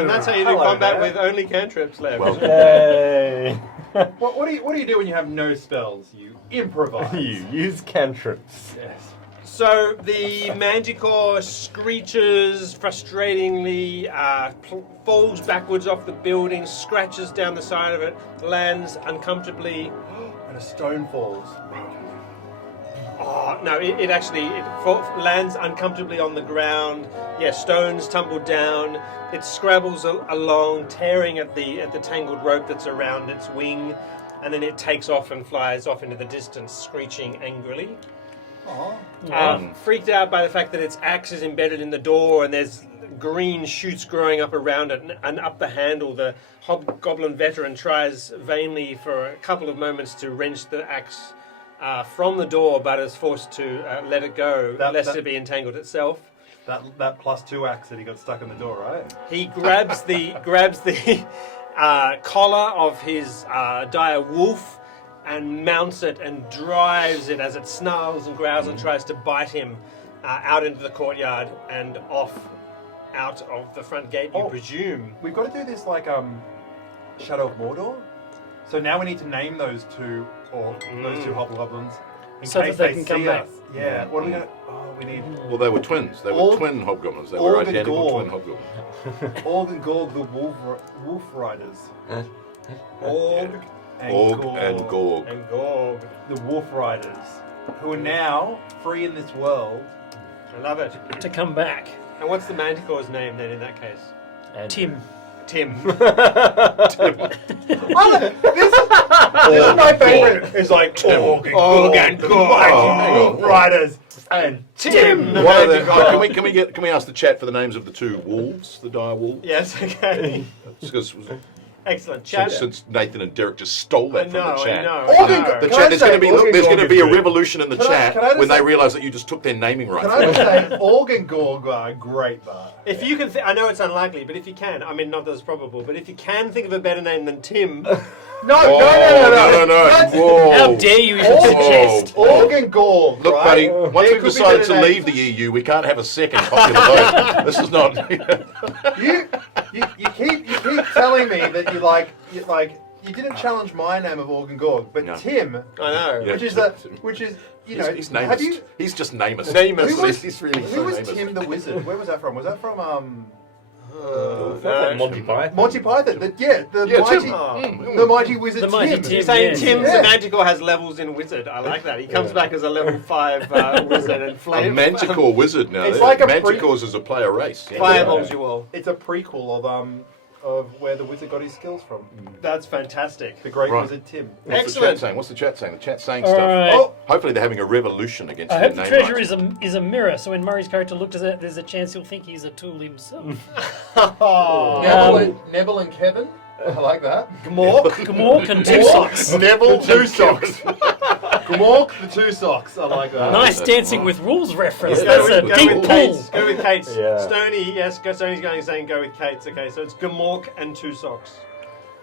And that's how you do combat with only cantrips left. Well, Yay! What do you do when you have no spells? You improvise. You use cantrips. Yes. So the Manticore screeches frustratingly, falls backwards off the building, scratches down the side of it, lands uncomfortably. And a stone falls. Oh, no, it lands uncomfortably on the ground. Yeah, stones tumble down. It scrabbles along, tearing at the tangled rope that's around its wing, and then it takes off and flies off into the distance, screeching angrily. Freaked out by the fact that its axe is embedded in the door and there's green shoots growing up around it and up the handle, the hobgoblin veteran tries vainly for a couple of moments to wrench the axe from the door, but is forced to let it go, lest it be entangled itself. That +2 axe that he got stuck in the door, right? He grabs the collar of his dire wolf and mounts it and drives it as it snarls and growls and tries to bite him out into the courtyard and off out of the front gate, you presume. We've got to do this like Shadow of Mordor. So now we need to name those two hobgoblins in So case that they can come see back. us. Yeah. What are we gonna? Oh, we need. Well, they were twins. They were twin hobgoblins. They were identical twin hobgoblins. Org and Gorg, the wolf riders. Org and Gorg. And Gorg. The wolf riders, who are now free in this world. I love it. To come back. And what's the Manticore's name then in that case? Tim. Tim. This is my favorite. It's like Org and Gorg, the mighty wolf riders, and Tim. The What are magic the, can we ask the chat for the names of the two wolves, the dire wolves? Yes, okay. Because Excellent. Chat. since Nathan and Derek just stole that from the chat. Can The chat, I there's say going to be Org and there's Gorg going to be a is good? revolution in the Can I chat just when they say- realise that you just took their naming rights. Can I just say, Org and Gorg are great, but If you can, I know it's unlikely, but if you can, I mean, not that it's probable, but if you can think of a better name than Tim, No. Whoa. How dare you even suggest? Org and Gorg, Look, right? buddy, once There we've could be decided better to names. leave the EU, we can't have a second popular vote. This is not... You keep telling me that you didn't challenge my name of Org and Gorg, but No. Tim, I know. Yeah. which is you know, he's have namist. you? He's just namist. Namist. He's really Who so was namist. Tim the Wizard? Where was that from? Was that from Monty Python. Monty Python? The Tim. mighty wizard The mighty Tim. Tim. You're saying Yes. Tim Yeah. the Manticore has levels in Wizard. I like that. He comes back as a level 5 wizard and A Manticore wizard now. It's like a Manticores is a player race. fireballs you all. It's a prequel of where the wizard got his skills from. That's fantastic. The great Right. wizard Tim. What's the chat Excellent. saying? What's the chat saying? The chat's saying All stuff. right. Oh, Hopefully they're having a revolution against I their hope the name treasure rights. is a mirror, so when Murray's character looked at it, there's a chance he'll think he's a tool himself. Neville and Kevin. I like that. Gamork and two socks. Neville two socks. Gamork the two socks. I like that. Nice Dancing with Rules reference. Yeah, That's a Go deep with pull. Kate's. Go with Kate's. Yeah. Stoney, yes, Stoney's going saying go with Kate's. Okay, so it's Gamork and Two Socks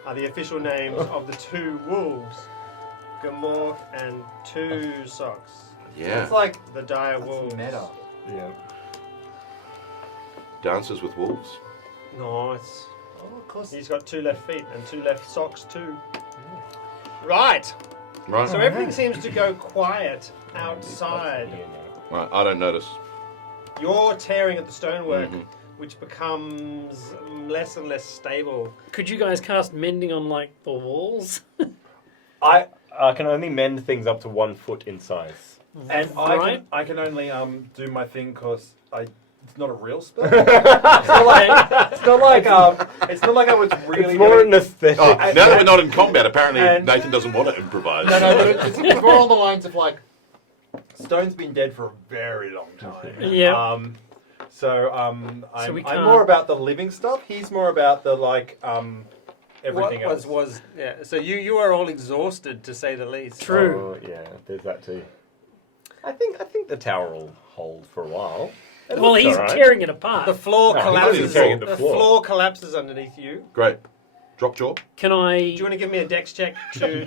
are the official names of the two wolves. Gamork and Two Socks. Yeah. It's like The dire wolves. meta. Yeah. Dances with wolves. No, it's... Oh, of course. He's got 2 left feet and 2 left socks too. Right. Right. So everything seems to go quiet outside. Right. I don't notice. You're tearing at the stonework, which becomes less and less stable. Could you guys cast mending on like the walls? I can only mend things up to 1 foot in size. And Right. I can only do my thing because it's not a real spell. Okay. It's not like I was really. It's more an aesthetic. Oh, now that we're not in combat, apparently and- Nathan doesn't want to improvise. No, but it's more on the lines of like, Stone's been dead for a very long time. Yeah. So So we I'm can't- more about the living stuff. He's more about the everything else. Yeah. So you are all exhausted to say the least. True. Oh, yeah, there's that too. I think the tower will hold for a while. It Well, looks he's alright. tearing it apart. The floor No, he's collapses. tearing The the floor. floor collapses underneath you. Great. Drop jaw. Can I Do you want to give me a dex check to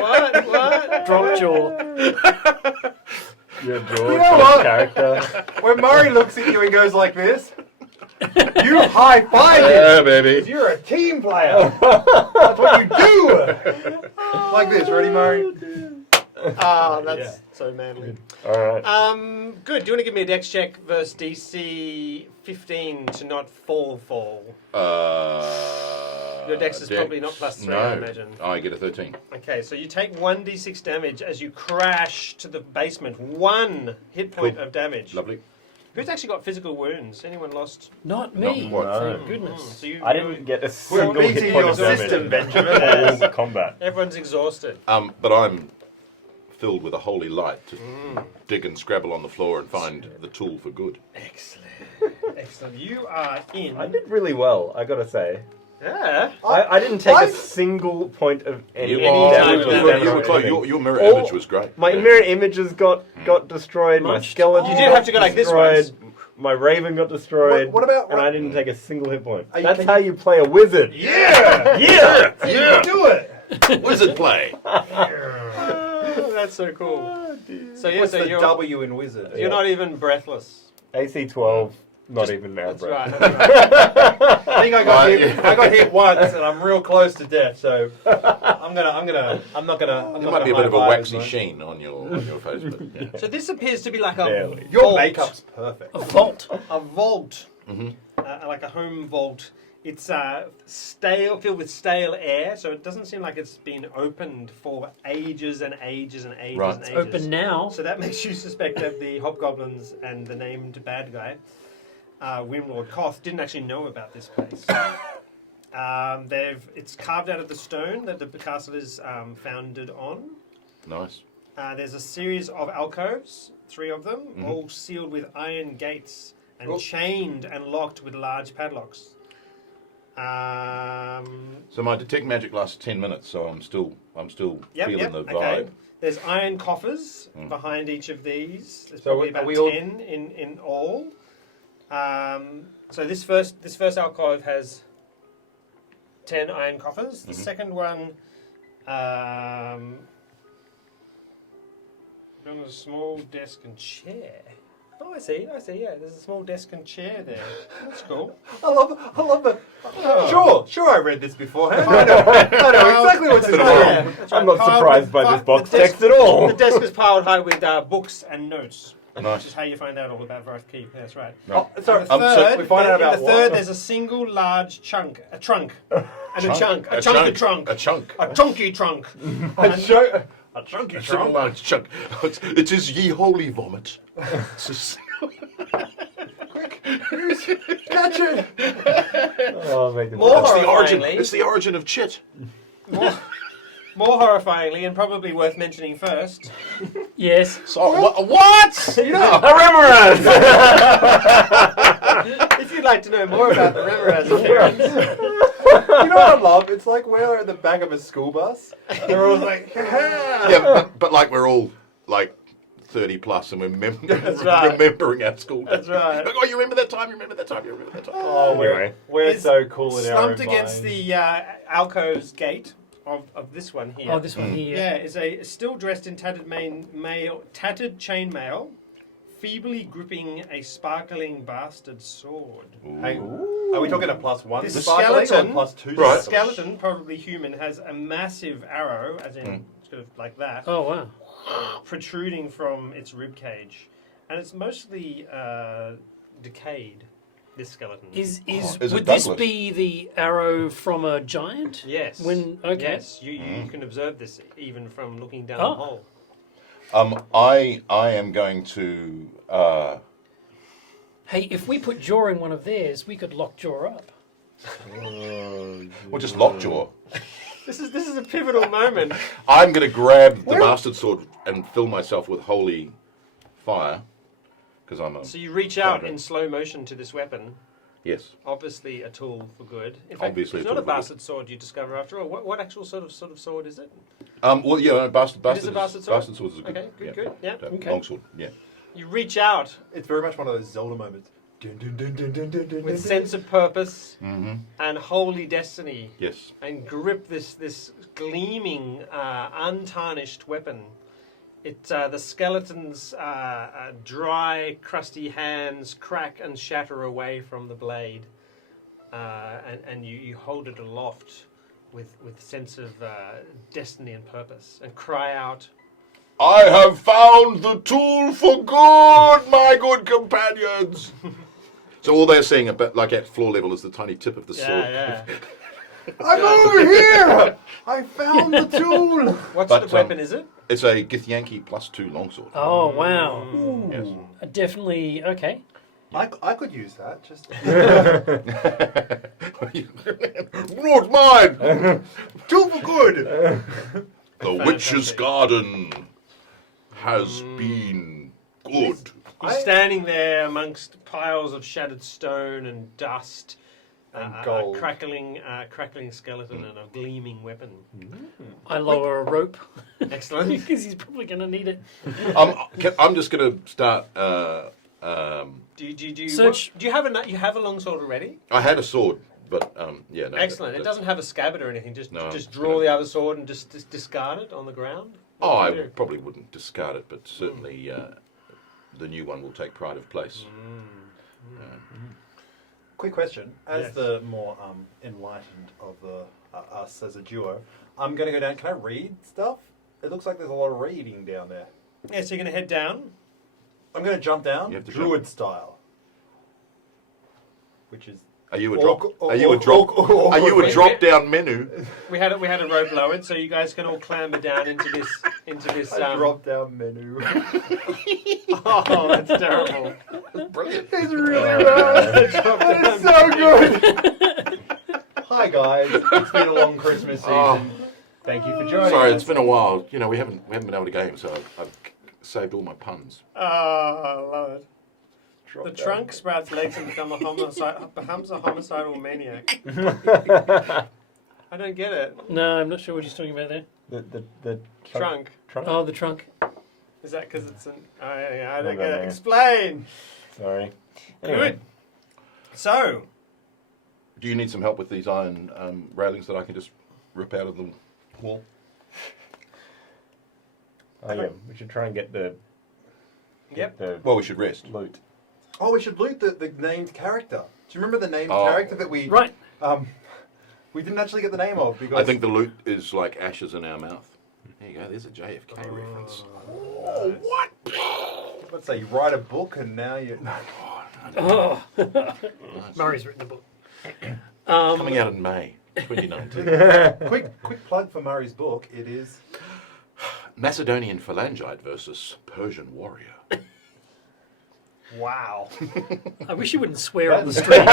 what? drop jaw? Your jaw, You know what? character. When Murray looks at you and goes like this, You high-five Yeah, it. baby. You're a team player. That's what you do. Like this. Ready, Murray? Ah, that's so manly. All right. Good. Do you want to give me a dex check versus DC 15 to not fall? Your dex is probably not +3, no, I imagine. I get a 13. Okay, so you take 1d6 damage as you crash to the basement. 1 hit point Cool. of damage. Lovely. Who's actually got physical wounds? Anyone lost? Not me. Not what? No. Thank goodness. So you, I didn't get a We're single hit beating point your of damage. system, Benjamin. All combat. Everyone's exhausted. But I'm filled with a holy light to dig and scrabble on the floor and find the tool for good. Excellent. Excellent. You are in. I did really well, I gotta say. Yeah. I didn't take a single point of any You damage. were- or you were- damage you or were close. anything. Your mirror All- image was great. My Yeah. mirror images got destroyed. My Munched. skeleton. You did have to go like this destroyed. once. My raven got destroyed. What about- And I didn't take a single hit point. Are you- That's can how you play a wizard. Yeah. Yeah. Yeah. Do it. Wizard play. Oh, that's so cool. So yeah, What's so the you're, W in wizard? you're not even breathless. AC 12. Not even out of That's breath. right. That's right. I think I got hit. Yeah. I got hit once, and I'm real close to death. So I'm not gonna. There might be a bit of a waxy sheen on your face. But, yeah. So this appears to be like a Barely. Your vault. makeup's perfect. A vault. A vault, Mhm. like a home vault. It's stale, filled with stale air, so it doesn't seem like it's been opened for ages and ages and ages Right. and ages. Open now. So that makes you suspect that the hobgoblins and the named bad guy, Wimlord Koth, didn't actually know about this place. It's carved out of the stone that the castle is founded on. Nice. There's a series of alcoves, 3 of them, all sealed with iron gates and chained and locked with large padlocks. So my detect magic lasts 10 minutes, so I'm still feeling the vibe. Okay. There's iron coffers behind each of these. There's So probably are about we all- 10 in all. So this first alcove has 10 iron coffers. The second one on a small desk and chair. Oh, I see. Yeah, there's a small desk and chair there. That's cool. I love the. Sure, I read this beforehand. I know exactly what's in Yeah, there. that's right. I'm not Piled surprised with- by this the box desk- text at all. The desk is piled high with books and notes. Which Nice. is how you find out all about Varth Keep. That's right. Oh, sorry, And the third, we find out about in the third, what? there's a single large trunk, a trunk, and a A chunk. chunky trunk. A chunky A single large chunk. It is ye holy vomit. It's a single- Catch it. Oh, make it More It's the origin. horrifyingly- It's the origin of chit. More horrifyingly, and probably worth mentioning first, Yes. So what? You know, if you'd like to know more about the Remoraz appearance, you know what I love? It's like we're at the back of a school bus. And they're all like, Yeah, but like we're all like 30 plus and we're right. remembering our school days. That's right. Like, oh, you remember that time? You remember that time? You remember that time? Oh, Anyway. we're It's so cool in our slumped own against mind. the alcove's gate of this one here. Oh, this one here. Yeah, is a still dressed in tattered chainmail, feebly gripping a sparkling bastard sword. Hey, are we talking a +1 This sparkling skeleton- or +2? Right. The skeleton, probably human, has a massive arrow, as in sort of like that, Oh, wow. protruding from its rib cage, and it's mostly decayed. This skeleton. Is is it would this Douglas? be the arrow from a giant? Yes. Okay. Yes, you can observe this even from looking down Oh. the hole. I am going to. Hey, if we put Jaw in one of theirs, we could lock Jaw up. Well, just lockjaw. This is a pivotal moment. I'm going to grab the bastard sword and fill myself with holy fire because I'm a. So you reach out Fine. in slow motion to this weapon. Yes. Obviously a tool for good. In fact, Obviously it's a not a tool for good. bastard sword you discover after all. What actual sort of sword is it? Well, yeah, bastard. It is a bastard sword? Bastard sword is a good. Okay, good, yeah. good. Yeah. Okay. Long sword. Yeah. You reach out It's very much one of those Zelda moments. Dun, dun, dun, dun, dun, dun, dun, with dun. sense of purpose Mm-hmm. and holy destiny Yes. and grip this gleaming, untarnished weapon. The skeleton's dry, crusty hands crack and shatter away from the blade, and you hold it aloft with sense of destiny and purpose, and cry out, I have found the tool for good, my good companions. So all they're seeing like at floor level is the tiny tip of the sword. yeah. I'm over here! I found the tool! What But, sort of weapon is it? It's a Githyanki +2 longsword. Oh, wow. Yes. Definitely, okay. I could use that. Just Not mine! tool for good. The witch's garden has been good. You're standing there amongst piles of shattered stone and dust, And a gold. crackling skeleton and a gleaming weapon. I lower a rope Excellent. because he's probably going to need it. I'm just going to start. Do you Search- do you have a longsword already? I had a sword, but yeah, no. Excellent. It that's- doesn't have a scabbard or anything. Just No, draw the other sword and just discard it on the ground. Oh, What I do you do? probably wouldn't discard it, but certainly the new one will take pride of place. Quick question. As Yes. the more enlightened of the us as a duo, I'm going to go down. Can I read stuff? It looks like there's a lot of reading down there. Yeah, so you're going to head down. I'm going to jump down, You have to druid jump. style. Which is... Are you a Orc- drop? orc- Are you a orc- drop? orc- orc- Are you a orc- drop down menu? We had a rope lowered, so you guys can all clamber down into this. A drop down menu. Oh, that's terrible. Brilliant. It's really bad. It's so good. Hi guys, it's been a long Christmas season. Oh. Thank you for joining Sorry, us. it's been a while. You know, we haven't been able to game, so I've saved all my puns. Oh, I love it. Drop The down. trunk sprouts legs and becomes a homicidal maniac. I don't get it. No, I'm not sure what he's talking about there. The Trunk. Oh, the trunk. Is that because it's an... I don't No, get no, it. no. Explain. Sorry. Good. So, Do you need some help with these iron railings that I can just rip out of the wall? Oh yeah, we should try and get the yep. the Well, we should rest. loot. Oh, we should loot the named character. Do you remember the named Oh. character that we... Right. We didn't actually get the name of because... I think the loot is like ashes in our mouth. There you go. There's a JFK reference. Oh, what? Let's say you write a book and now you... Oh, Nice. Murray's written a book. Coming out in May 2019. Quick plug for Murray's book. It is... Macedonian phalangite versus Persian warrior. Wow. I wish you wouldn't swear on the street.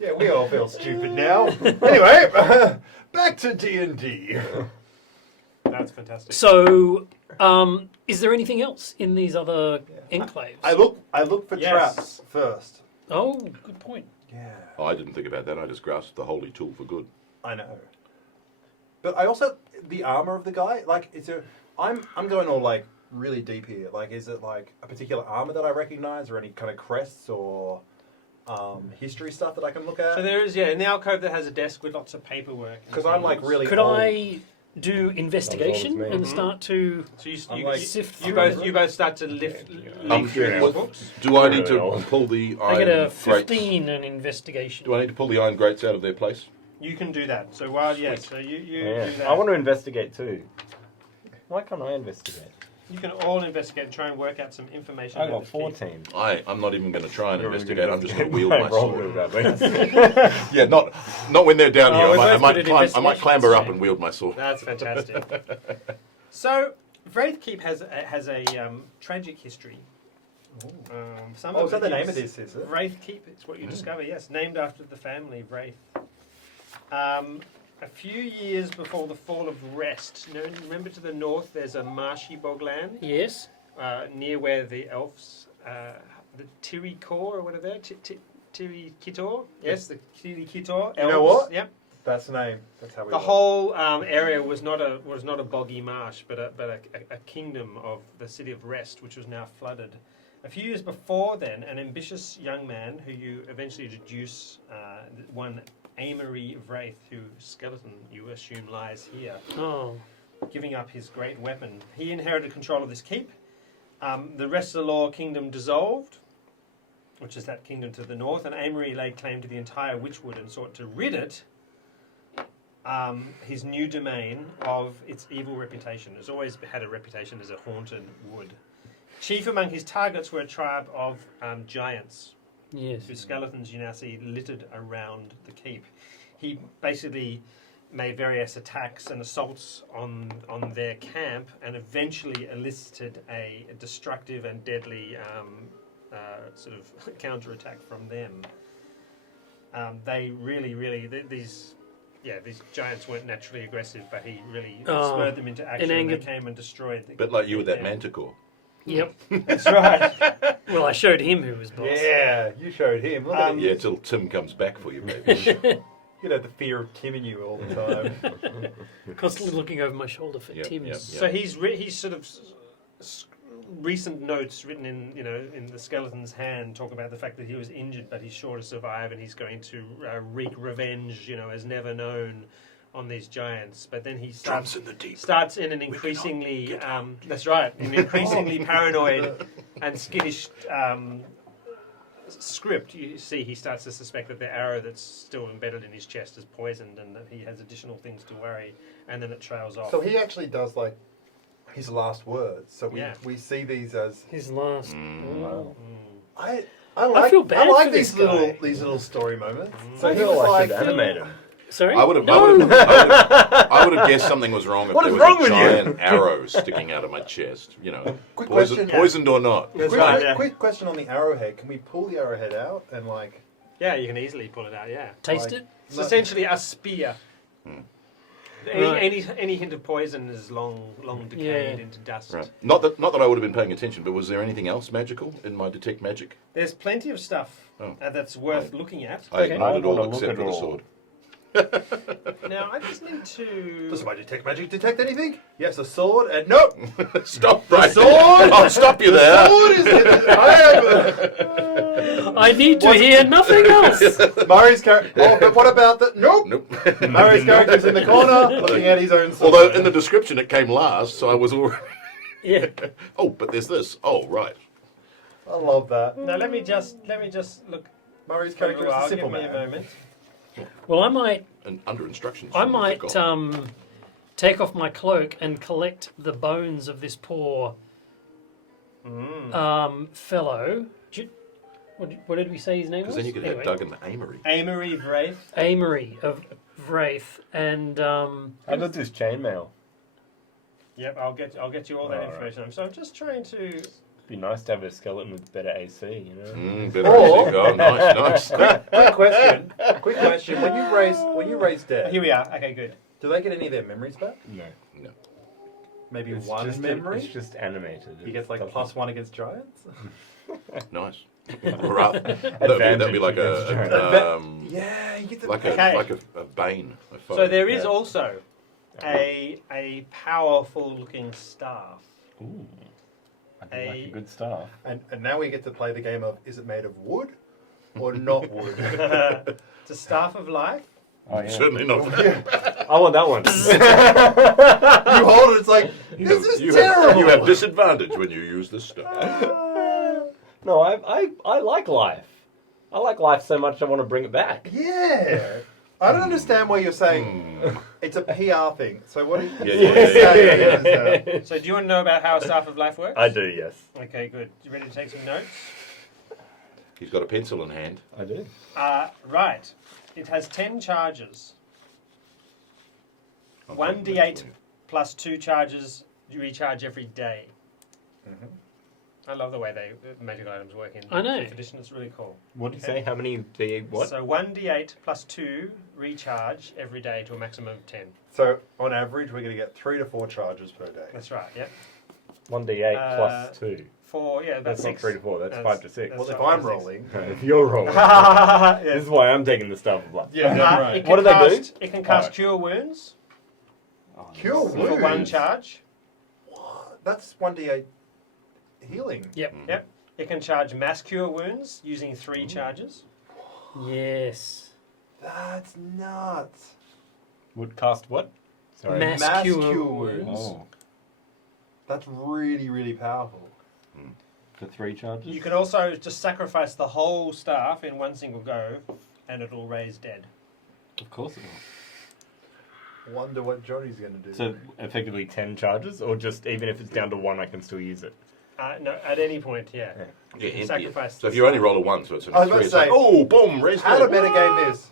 Yeah, we all feel stupid now. Anyway, back to D&D. That's fantastic. So, is there anything else in these other enclaves? I look for Yes. traps first. Oh, good point. Yeah, Oh, I didn't think about that. I just grasped the holy tool for good. I know. But I also the armor of the guy. Like, I'm going all like really deep here. Like, is it like a particular armor that I recognize, or any kind of crests or history stuff that I can look at? So there is, in the alcove that has a desk with lots of paperwork. Because I'm like really. Could old. I do investigation That was and start to So I'm you, like- sift you through? both start to lift Um, through your what- books. Do I need Really? to pull the I get iron a grates? 15 in investigation. Do I need to pull the iron grates out of their place? You can do that. So while so you Yeah. do that. I want to investigate too. Why can't I investigate? You can all investigate and try and work out some information. I about got the key. 14. I'm not even going to try and You're investigate. I'm just going to wield I my rolled sword. really badly. Yeah, not when they're down Oh, here. we're I both might good at climb. I might investigation, clamber up so- and wield my sword. That's fantastic. So Wraith Keep has a tragic history. Some Oh, of is that it the name of this? Is it? Wraith Keep, it's what you discover, yes. Named after the family, Wraith. A few years before the fall of Rest, remember to the north there's a marshy bogland Yes. near where the elves, the Tiri Kor or whatever, Tiri Kitor? Yes, the Tiri Kitor. You know what? Yep. That's the name. That's how we. The whole area was not a boggy marsh, but a kingdom of the city of Rest, which was now flooded. A few years before then, an ambitious young man who you eventually deduce one Amory Wraith, whose skeleton you assume lies here, Oh. giving up his great weapon. He inherited control of this keep. The rest of the Law Kingdom dissolved, which is that kingdom to the north, and Amory laid claim to the entire Witchwood and sought to rid it, his new domain, of its evil reputation. It's always had a reputation as a haunted wood. Chief among his targets were a tribe of giants, Yes. whose skeletons you now see littered around the keep. He basically made various attacks and assaults on their camp, and eventually elicited a destructive and deadly sort of counterattack from them. They really these giants weren't naturally aggressive, but he really spurred them into action. And they came and destroyed the Bit like you with that camp. manticore. Yep. That's right. Well, I showed him who was boss. Yeah, you showed him. Look at Yeah, till Tim comes back for you, maybe. You'd have the fear of Tim in you all the time. Constantly looking over my shoulder for Yep, Tim's. yep. So he's sort of recent notes written in the skeleton's hand talk about the fact that he was injured, but he's sure to survive, and he's going to wreak revenge, as never known, on these giants. But then he Drums in the deep. starts in an increasingly that's right, an increasingly paranoid and skittish script. You see, he starts to suspect that the arrow that's still embedded in his chest is poisoned, and that he has additional things to worry. And then it trails off. So he actually does like his last words. So Yeah. we see these as His last. Wow. I like feel bad I like for these this guy. little story moments. I So he feel was like I like should animate him. Sorry? I would have. No. I would have guessed something was wrong if What there is was wrong a with you? giant arrow sticking out of my chest. Quick Poison, question. poisoned or not. That's quick, right. quick, Yeah. quick question on the arrowhead. Can we pull the arrowhead out and like? Yeah, you can easily pull it out. Yeah, Taste Like- it? it's essentially a spear. Any hint of poison is long decayed Yeah. into dust. Right. Not that I would have been paying attention, but was there anything else magical in my detect magic? There's plenty of stuff Oh. That's worth looking at. I Okay. ignored it I all wanna look except at for the all. sword. Now I just need to. Does my detect magic detect anything? Yes, a sword and nope. Stop right sword? there. I'll stop you there. Sword is I I need to hear nothing else. am Murray's character. Oh, but what about the nope? Nope. Murray's character's in the corner looking at his own sword. Although in the description it came last, so I was already. Yeah. Oh, but there's this. Oh, right. I love that. Now let me just look. Murray's For a character is a while. simple Give me a man. moment. Well, I might And under instructions. I from might the god. take off my cloak and collect the bones of this poor fellow. What did we say his name was? Because then you could have dug in the amory. Amory Wraith. Amory of Wraith, and How good's his chainmail? Yep, I'll get you all that Alright. information. So I'm just trying to. Be nice to have a skeleton with better AC, Better Or- music. Oh, nice. Quick question. When you raise dead, Here we are. Okay, good. do they get any of their memories back? No. No. Maybe It's one just memory. It's just animated. He gets like +1 against giants. Nice. That'd be like Yeah, you get the. like Okay. a bane. a foe. So there is Yeah. also a powerful looking staff. Ooh. I do like a good staff. And now we get to play the game of is it made of wood or not wood? It's a staff of life. Oh, yeah. Certainly not. I want that one. You hold it, it's like this is you terrible. you have disadvantage when you use this stuff. No, I like life. I like life so much I want to bring it back. Yeah. I don't understand why you're saying it's a PR thing. So what are you Yeah. So do you want to know about how a staff of life works? I do, yes. Okay, good. You ready to take some notes? He's got a pencil in hand. I do. Right. It has 10 charges. 1d8 plus 2 charges you recharge every day. I love the way magical items work in I know. 5th edition. It's really cool. What did you say? How many what? So 1d8 plus 2 recharge every day to a maximum of 10. So on average, we're going to get 3 to 4 charges per day. That's right. Yep. 1d8 plus 2. 4. Yeah, That's that's not 6. 3 to 4. That's That's- 5 to 6. Well, that's if right, I'm that's rolling, If you're rolling. Yes. This is why I'm taking the stuff of life. yeah, that's right. It What can do they do? cast, It can cast Alright. Cure Wounds Cure for wounds. 1 charge. That's 1d8 healing. yep, Yep. It can charge Mass Cure Wounds using 3 charges. yes. That's nuts. Would cast what? Sorry. Mass cure wounds. wounds. Oh, That's really, really powerful. for 3 charges. You can also just sacrifice the whole staff in one single go, and it'll raise dead. Of course it will. Wonder what Johnny's going to do. So effectively 10 charges, or just even if it's down to 1, I can still use it. No, at any point, yeah. Yeah, empty it. Sacrifice So if the you only staff. roll a 1, so it's I was a about 3, to it's like, say, oh, boom, raise How to dead. metagame this?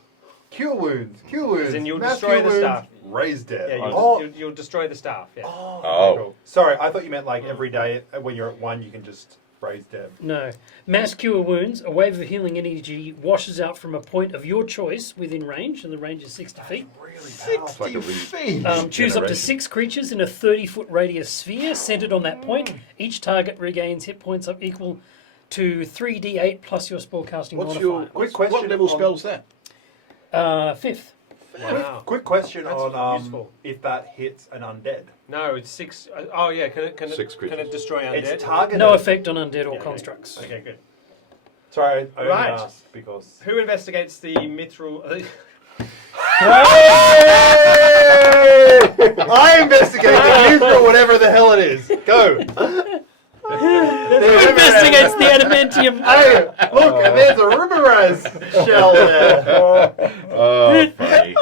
Cure wounds. Cure wounds. As in you'll mass destroy cure the wounds, staff. Raise dead. Yeah, Oh. you'll destroy the staff, yeah. Oh. Cool. Sorry, I thought you meant like every day when you're at 1, you can just raise dead. No. Mass cure wounds. A wave of healing energy washes out from a point of your choice within range, and the range is 60 feet. Really It's like a Choose up to Generation. 6 creatures in a 30-foot radius sphere centered on that point. Each target regains hit points up equal to 3d8 plus your spellcasting What's your modifier. Quick question what level on- spell's that? 5th. Wow. Quick question That's on useful. if that hits an undead. No, it's 6. Oh, yeah, can it, 6 can creatures. it destroy undead? It's targeted. No effect on undead or Yeah, okay. constructs. Okay, good. Sorry, I only Right. asked because. Who investigates the mithril... I investigate the neutral, whatever the hell it is. Go. Who investigates the adamantium? Hey, look, and there's a Ruberaz shell there. Oh, funny.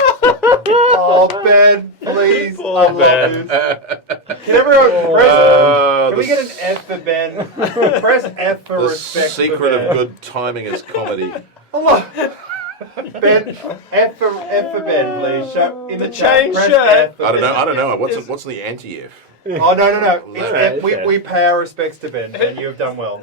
Oh, Ben, please. Poor I love Ben. this. Can everyone press? Can we the get an F for Ben? Press F for The respect. secret for Ben. of good timing is comedy. Ben, F for Ben, please. Show in the chat. chain Press shirt. F for I don't know. Ben. I don't know. What's the anti-F? Oh no! It's No, F. it's F. We pay our respects to Ben, and you have done well.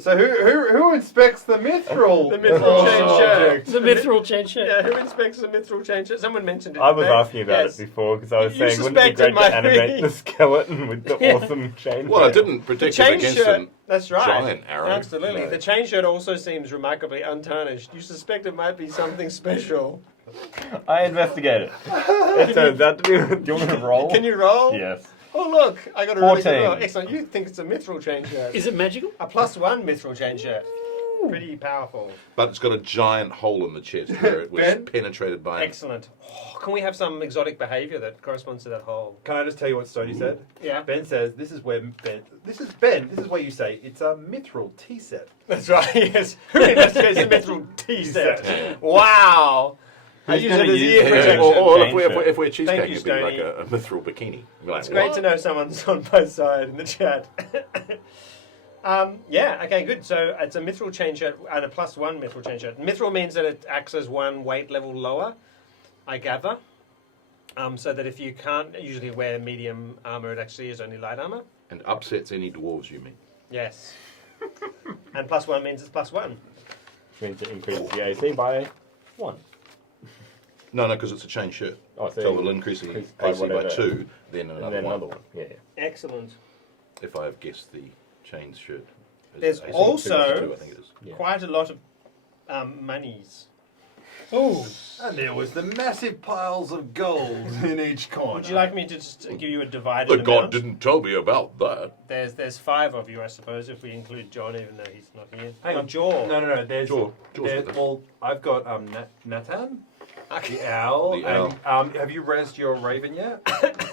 So who inspects the mithril? The mithril chain shirt. The mithril chain shirt. Yeah, who inspects the mithril chain shirt? Someone mentioned it. I was today. asking about Yes. it before because I was You saying, wouldn't it be suspected great to my animate fee. the skeleton with the awesome chain? Well, I shirt? didn't The protect chain him against shirt. an That's right. giant arrow. Absolutely. No. The chain shirt also seems remarkably untarnished. You suspect it might be something special. I investigated. It turns out to be. Do you want me to roll? Can you roll? Yes. Oh look, I got a really good 14. roll. Excellent. You think it's a mithril chain shirt? Is it magical? A +1 mithril chain shirt. Pretty powerful. But it's got a giant hole in the chest where it was Ben? penetrated by. Excellent. Oh, can we have some exotic behaviour that corresponds to that hole? Can I just tell you what Stoney said? Yeah. Ben says this is where Ben. This is where you say it's a mithril tea set. That's right. Yes. Who investigates the mithril tea set? Wow. I use it gonna as use ear it? protection. Or Chain shirt. if we're cheesecake, Thank you, it'd be like Stoney. a mithril bikini. Be like, It's great to know someone's on my side in the chat. Yeah, okay, good. So it's a mithril chain shirt and a +1 mithril chain shirt. Mithril means that it acts as 1 weight level lower, I gather. So that if you can't usually wear medium armour, it actually is only light armour. And upsets any dwarves, you mean? Yes. And +1 means it's +1. Which means it increases the AC by 1. No, because it's a chain shirt. Oh, So it'll increase the increase by AC by whatever. 2, then And another then 1. another one. Yeah. Excellent. If I have guessed the chain shirt. as There's AC also- 2, I think it is. Yeah. Quite a lot of monies. Oh, And there was the massive piles of gold in each corner. Would you like me to just give you a divided The amount? god didn't tell me about that. There's 5 of you, I suppose, if we include John, even though he's not here. Hang Oh, on. Jaw. No. There's Jaws there- with us. well, I've got Natan, Okay. the owl. The owl. And, have you rezzed your raven yet?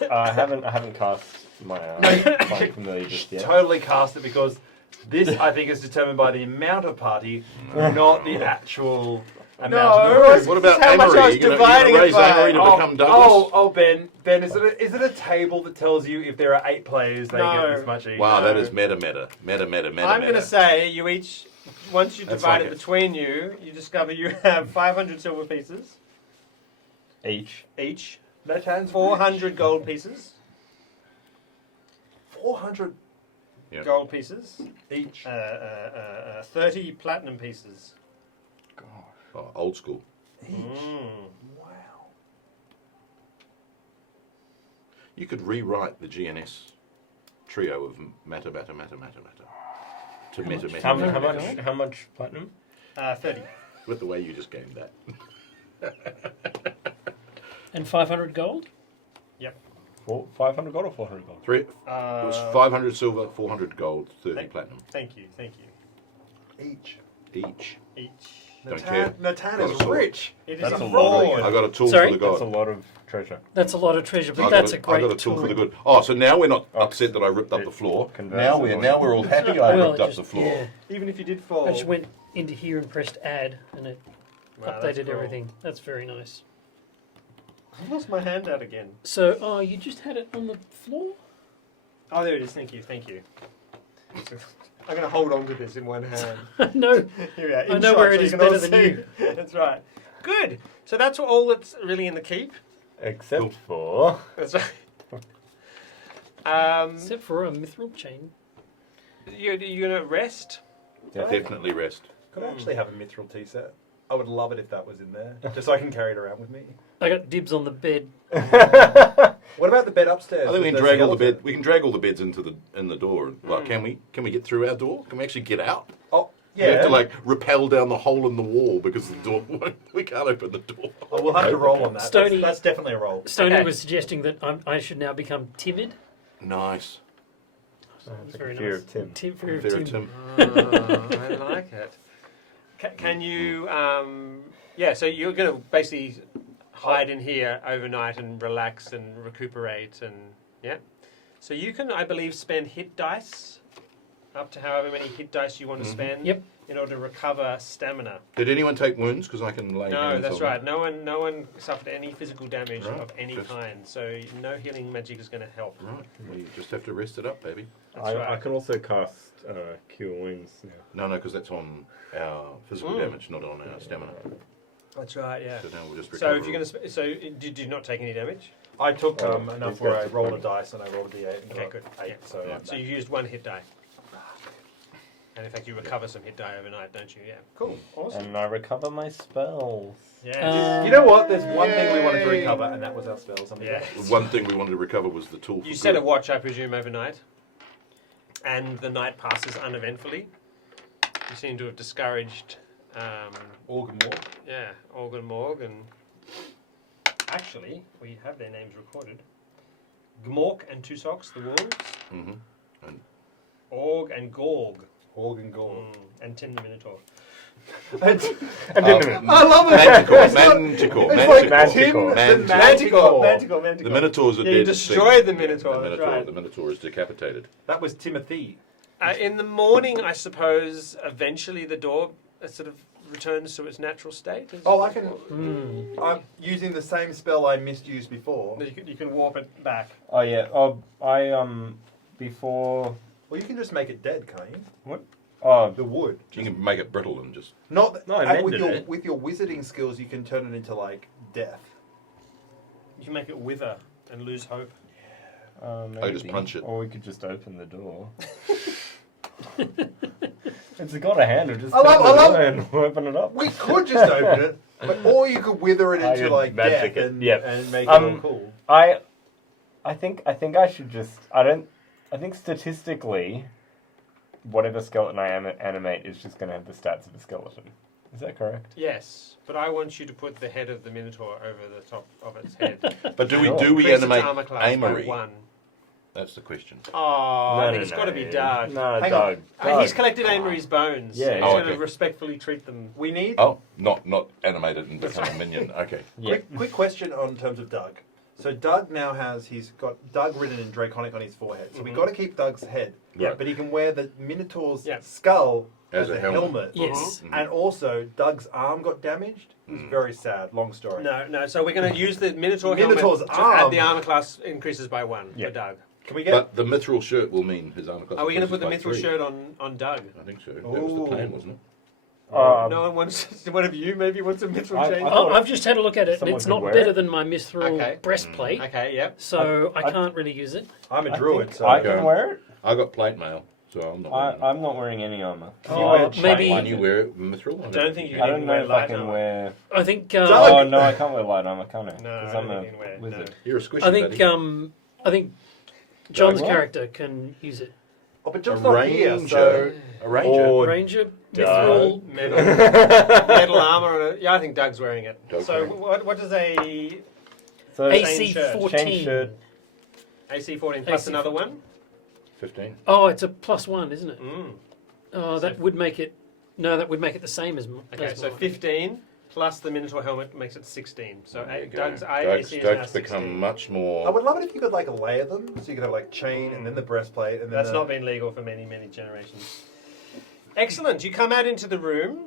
I haven't cast my No, Find Familiar just yet. Totally cast it because this, I think, is determined by the amount of party, not the actual amount of the room. What about how much I was Amory? You're dividing going it to raise Amory to by. become Douglas? Ben, is it a table that tells you if there are 8 players, they No. get this much each? Wow, that No. is meta. I'm going to say you each, once you That's divide like it it. between you, you discover you have 500 silver pieces Each. each, Natan's 400 gold pieces, 400 Yeah. gold pieces, each. 30 platinum pieces. Oh, old school. Wow. You could rewrite the GNS trio of matter. To meta. How much platinum? 30. With the way you just gamed that. and 500 gold? 500 gold or 400 gold? It was 500 silver, 400 gold, 30 platinum. Thank you. Each. Each. Each. Don't care. Natan Got a is sword. rich. It is That's a a lot. fraud. I got a tool Sorry? for the That's a god. lot of treasure. That's a lot of treasure, but I that's got a great I got a tool tool. for the good. Oh, so now we're not Oh. upset that I ripped up It the floor. converts Now it we're all happy I Well, ripped it up just- the floor. yeah. Even if you did fall. I just went into here and pressed add, and it Wow, that's updated cool. everything. That's very nice. I lost my hand out again. So, oh, you just had it on the floor? Oh, there it is. Thank you. Thank you. I'm going to hold on to this in one hand. No. Here we are. I know where it so is you can all better than see. That's right. Good. So that's all that's really in the keep. Except for... That's right. Except for a mithril chain. You're going to rest? Definitely rest. Could I actually have a mithril tea set? I would love it if that was in there, just so I can carry it around with me. I got dibs on the bed. What about the bed upstairs? I think we with can drag all the skeleton? bed. We can drag all the beds into the door. Like, can we? Can we get through our door? Can we actually get out? Oh, We have yeah. to like rappel down the hole in the wall because the door. We can't open the door. Oh, we'll have to roll on that. Stony- That's definitely a roll. Stoney Okay. was suggesting that I should now become timid. Nice. It's Like very a fear nice. of Tim. Fear of Fair Tim. Tim. I like it. Can you... yeah, so you're going to basically hide in here overnight and relax and recuperate and... Yeah. So you can, I believe, spend hit dice, up to however many hit dice you want to spend, Yep. in order to recover stamina. Did anyone take wounds? Because I can lay No, hands that's on right. No one suffered any physical damage Right, of any just- kind, so no healing magic is going to help. them. Right. We just have to rest it up, baby. That's I right. can also cast Cure Wounds now. No, because that's on our physical damage, not on our stamina. That's right. Yeah. So now we'll just So recover. if you're going to, so did you not take any damage? I took Oh, enough he's where got I to rolled a funny. dice and I rolled a d8 and Okay, got good. 8, Yeah. so Yeah. I'm So you back. used one hit die. And in fact, you recover some hit die overnight, don't you? Yeah. Cool. Awesome. And I recover my spells. Yeah. You know what? There's one thing we wanted to recover, and that was our spells. Yeah. The one thing we wanted to recover was the tool. You for set a good. watch, I presume, overnight, and the night passes uneventfully. You seem to have discouraged, Organ War. yeah, Org and Morg, and actually, we have their names recorded. Gmork and Two Socks, the wolves. Mhm. And Org and Gorg, Organ Gore. and Tim the Minotaur. I didn't even... I love it. Manticore, It's not- Manticore, It's like Manticore. Tim the Manticore. Manticore. The Minotaur's a Yeah, dead you destroyed thing. the Minotaur, The that's Minotaur, right. the Minotaur is decapitated. That was Timothy. In the morning, I suppose, eventually the door sort of returns to its natural state. Oh, I can. I'm using the same spell I misused before. You can warp it back. Oh, yeah. Oh, before... Well, you can just make it dead, can't you? Oh, The wood. You can make it brittle and just. Not that, No, I with mended your it. with your wizarding skills, you can turn it into like death. You can make it wither and lose hope. maybe. just punch it. Or we could just open the door. It's got a handle. Just I love- turn the I love- door and open it up. We could just open it, but or you could wither it I into could like magic death it, and, yep. and make it all cool. I think I should just. I think statistically, whatever skeleton I animate is just going to have the stats of a skeleton. Is that correct? Yes, but I want you to put the head of the Minotaur over the top of its head. But do we Sure. do we Increase its animate armor class by Amory? 1. That's the question. Oh, I think it's got to be Doug. No, Hang Doug. He's collected Amory's bones. Yeah, He's yeah. going okay. to respectfully treat them. We need Oh, not animate it and become a minion. Okay. Yeah. quick question on terms of Doug. So Doug now he's got Doug written in Draconic on his forehead. So we've got to keep Doug's head. Yeah. But he can wear the Minotaur's Yeah. skull As as a a helmet. helmet. Yes. And also Doug's arm got damaged. It was very sad. Long story. No. So we're going to use the Minotaur Minotaur's helmet to add arm. the armor class increases by 1 Yeah. for Doug. Can we get? But the mithril shirt will mean his armor class. Are we going to increases put the by mithril 3. shirt on Doug? I think so. That was the plan, Ooh. wasn't it? No one wants. One of you maybe wants a mithril I chain. thought- I've just had a look at it, and Someone it's could not wear better it. than my mithril Okay. breastplate, Okay. Yep. so I I- can't really use it. I'm a I druid, think so I Okay. can wear it. I got plate mail, so I'm not. wearing it. I'm not wearing any armor. Can you Oh, wear maybe- chain? Can you wear it mithril? I don't think you I can don't even know wear if I light can armor. wear. I think. Doug! Oh no, I can't wear light armor, can I? No, Because I I'm don't a think you can wear it, wizard. no. You're a squishy. I think. buddy. I think John's What? character can use it. Oh, but a John's not here, ranger. so A ranger. Or Ranger, Doug. mithril. Metal armor. And yeah, I think Doug's wearing it. Doug's So wearing what does a so AC shirt. 14. chain shirt. AC 14 plus AC another one? 15. Oh, it's a +1, isn't it? Mm. Oh, that would make it No, that would make it the same as. Okay, so 15 plus the Minotaur helmet makes it 16. So There you go. Doug's AC is now Doug's 16. become much I more. would love it if you could like layer them, so you could have like chain and then the breastplate and then That's the... not been legal for many, many generations. Excellent. You come out into the room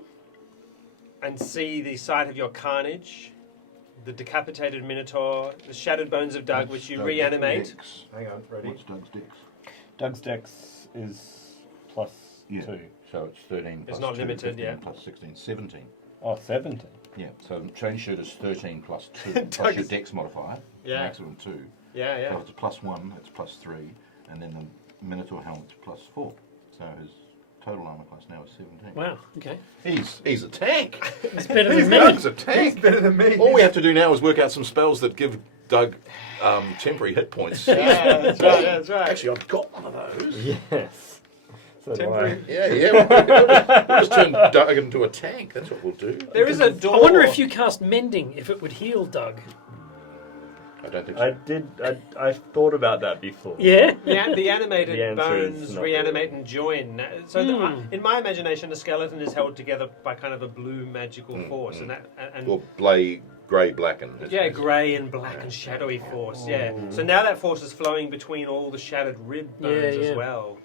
and see the site of your carnage, the decapitated Minotaur, the shattered bones of Doug, which you reanimate. Hang on, ready? What's Doug's dex? Doug's dex is plus Yeah. 2. So it's 13 plus not 2, limited, 15 yeah. plus 16, 17. Oh, 17. Yeah, so chain shirt is 13 plus 2, plus your dex modifier, Yeah. maximum 2. Yeah, So yeah. if it's plus 1, it's plus 3, and then the Minotaur helmet's plus 4. So his total armor class now is 17. Wow. Okay. He's a tank! It's better than me. Doug's a He's tank! better than me. All we have to do now is work out some spells that give Doug temporary hit points. Yeah, that's right, that's right. Actually, I've got one of those. Yes. So do I. Temporary. Yeah. We'll just turn Doug into a tank. That's what we'll do. There is a door. I wonder if you cast Mending, if it would heal Doug. I don't think I so. did. I thought about that before. Yeah? The animated The answer is bones not reanimate really. and join. So in my imagination, a skeleton is held together by kind of a blue magical force, and Or grey, black, and yeah, grey and black and shadowy force. Yeah. So now that force is flowing between all the shattered rib bones Yeah. as well.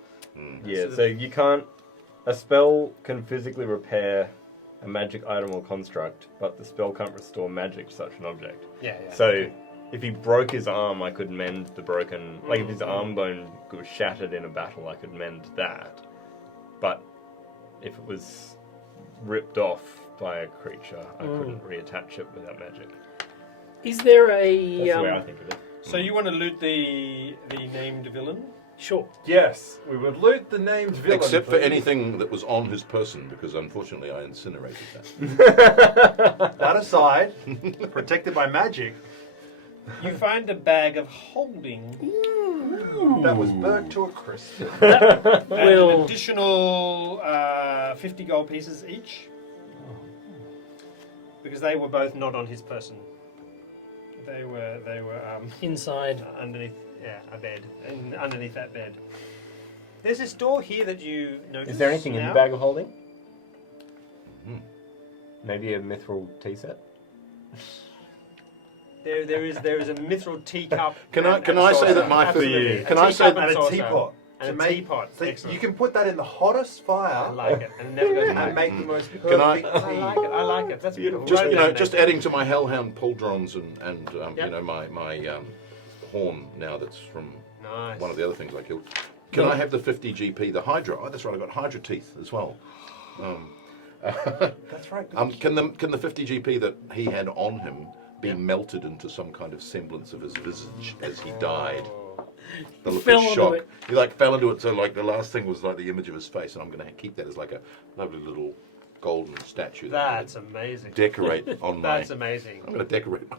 Yeah. Sort of- So you can't. A spell can physically repair a magic item or construct, but the spell can't restore magic to such an object. Yeah. So, if he broke his arm, I could mend the broken. Like, if his arm bone was shattered in a battle, I could mend that. But if it was ripped off by a creature, I couldn't reattach it without magic. Is there a. That's the way I think of it. So you want to loot the named villain? Sure. Yes, we would loot the named villain. Except for please. anything that was on his person, because unfortunately I incinerated that. That aside, protected by magic, You find a bag of holding that was burnt to a crisp. and an Well, additional 50 gold pieces each, because they were both not on his person. They were inside. underneath a bed, and underneath that bed. There's this door here that you notice. Is there anything in now. the bag of holding? Maybe a mithril tea set? There is a mithril teacup. Can and I say saucer. that my Absolutely. can A I say teacup And a saucer. teapot. And To a make- teapot. So Excellent. you can put that in the hottest fire I like it, and it never goes and back. make the most perfect Can I- tea. I like it. That's beautiful. just Write it down, just Nate. adding to my hellhound pauldrons and Yep. you know my horn now that's from Nice. one of the other things I killed. Can I have the 50 GP, the Hydra? Oh, that's right, I got Hydra teeth as well. That's right. Can the 50 GP that he had on him be melted into some kind of semblance of his visage as he died? The look Fell of into shock. it. He like fell into it, so like the last thing was like the image of his face, and I'm going to keep that as like a lovely little golden statue. That That's I'm gonna amazing. decorate on my. That's amazing. I'm going to decorate my.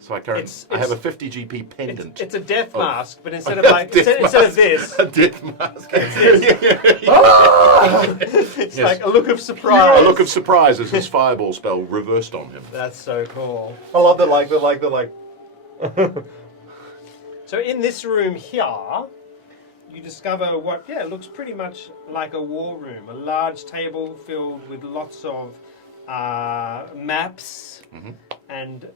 So I carry. It's- I have a it's- 50 GP pendant. It's a death Oh. mask, but instead of A like death instead of mask. this, A death mask. it's Yes. like a look of surprise. A look of surprise as his fireball spell reversed on him. That's so cool. I love the like. So in this room here, you discover what looks pretty much like a war room. A large table filled with lots of maps and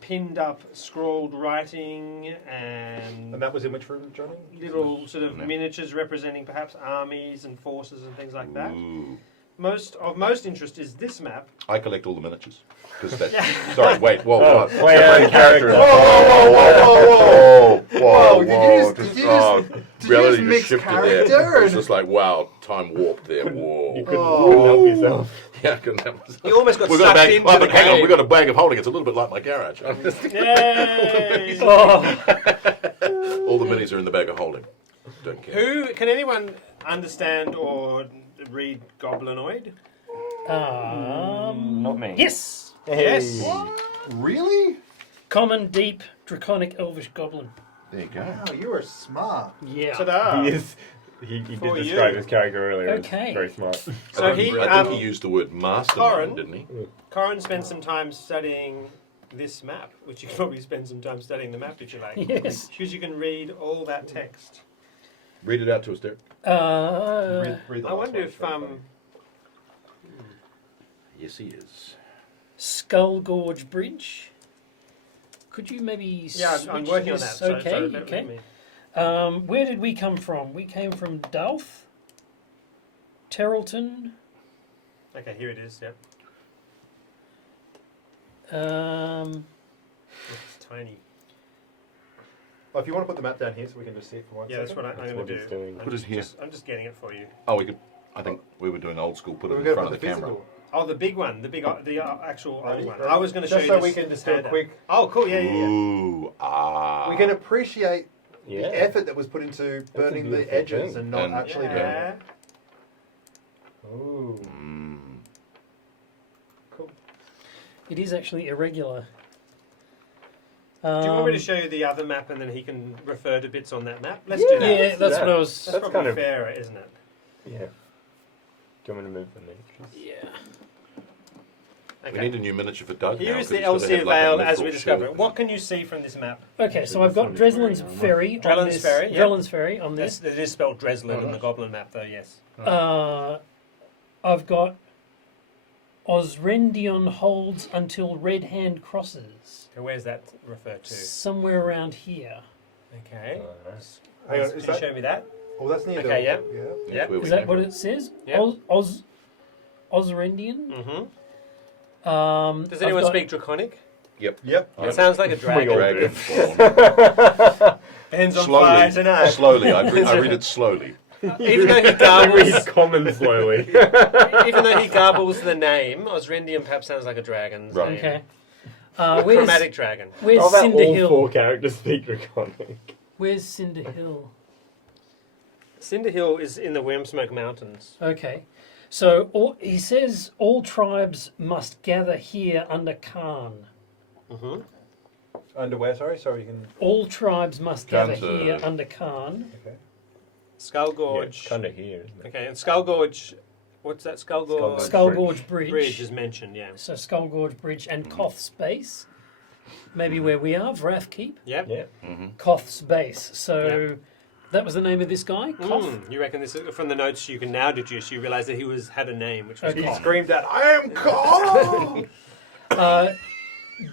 pinned up scrawled writing and And that was in which room, Johnny? little sort of No. miniatures representing perhaps armies and forces and things like that. Ooh. Most interest is this map. I collect all the miniatures. 'Cause that's, sorry, wait, whoa, Oh, whoa. way out of character. Whoa, did you just reality mix shifted character there. It's and- just like, wow, time warped there. Whoa. You couldn't help yourself. Yeah, I couldn't help myself. You almost got We've got a sucked bag. into Oh, the but hang on, cave. we've got a bag of holding. It's a little bit like my garage. Yay! Oh, All the minis are in the bag of holding. Don't care. Who can anyone understand or read Goblinoid? Not me. yes! Yes. Really? Common, deep, draconic, elvish goblin. There you go. Wow, you are smart. Yeah. Ta-da. He is. He did For describe you. his character earlier. It's Okay. very smart. So he, I think he used the word mastermind, Corin. didn't he? Corin spent some time studying this map, which you can probably spend some time studying the map if you like. Yes. Because you can read all that text. Read it out to us, Derek. Read the I last wonder one, if it's very funny. Yes, he is. Skull Gorge Bridge. Could you maybe Yeah, I'm switch working on this? that. Okay, so bear with okay. me. Where did we come from? We came from Dalth, Terrelton. Okay, here it is. Yep. It's tiny. Well, if you want to put the map down here so we can just see it for one Yeah, that's second. what I'm That's going what to he's do. doing. Put it here. I'm just getting it for you. Oh, we could. I think we were doing old school. Put We're it in gonna front of put the camera. physical. Oh, the big one, the actual old Ready? one. Ready? I was going to show Just you so this we can just do a handout. quick. Oh, cool. Yeah, yeah, yeah. Ooh, ah. We can appreciate Yeah. the effort that was put into burning the beautiful edges thing. and not And- actually Yeah. Ooh, Mm. cool. It is actually irregular. Do you want me to show you the other map and then he can refer to bits on that map? Let's do that. Yeah, that's Yeah. what I was. That's That's probably kind of- fairer, isn't it? Yeah. Do you want me to move the miniatures? Yeah. We Okay. need a new miniature for Doug. Here now, is 'cause the he's gotta LC have, like, a Vale as we mithril discover shield. it. What can you see from this map? Okay, so I've got Dreslin's Ferry. on Drellin's this- Ferry, yeah. Drellin's Ferry on this. It is spelled Dreslin Oh, on the nice. Goblin map, though. Yes. I've got Osrendion holds until Red Hand crosses. Okay, where's that referred to? Somewhere around here. Okay. Hang on, Can is you that? show me that? Oh, that's near Okay, the. yeah. Yeah. That's Yep. where we Is that came what from. it says? Yep. Osrendion? Mm-hmm. Does I've anyone got- speak Draconic? Yep. It sounds like a dragon. all Dragon do. form. Hands on fire Slowly. tonight. Slowly. I read it slowly. Even though he I garbles, read common slowly. even though he garbles the name, Osrendian perhaps sounds like a dragon's Right. name. Okay. A Where's chromatic dragon. where's How about Cinder all Hill? four characters speak Draconic? Where's Cinder Hill? Cinder Hill is in the Wormsmoke Mountains. Okay. So he says all tribes must gather here under Khan. Mm-hmm. Underwear, sorry, so you can. All tribes must gather Can't, here under Khan. Okay. Skull Yeah, Gorge. kind of here, isn't it? Okay, and Skull Gorge. What's that? Skull Gorge Skull Bridge. Gorge Bridge. Bridge is mentioned. Yeah. So Skull Gorge Bridge and Koth's Base. Maybe where we are, Vrath Keep. Yep. Yeah. Koth's Base. So that was the name of this guy, Koth. You reckon this is, from the notes you can now deduce? You realise that he had a name, which was Okay. He Koth. screamed out, "I am Kong!"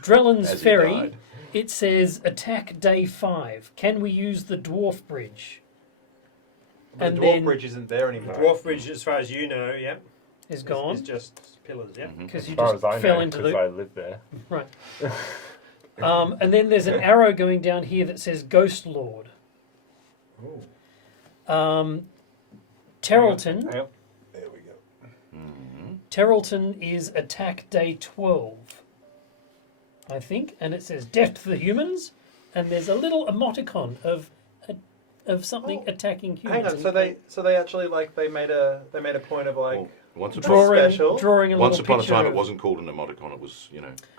Drellin's As he Ferry. died. It says attack day 5. Can we use the Dwarf Bridge? The And dwarf then- bridge isn't there anymore. Dwarf Bridge, as far as you know, yep, Is is gone just pillars. Yep. because you As far just as I fell know, into because the I live there. right. And then there's an arrow going down here that says Ghost Lord. Ooh. Terrelton. Hang on. There we go. Terrelton is attack day 12, I think, and it says death to the humans, and there's a little emoticon of something Oh. attacking humans. Hang on. So they actually like they made a point of like Well, once Draw- upon, special. drawing a once little upon a picture time, it of- wasn't called an emoticon. It was,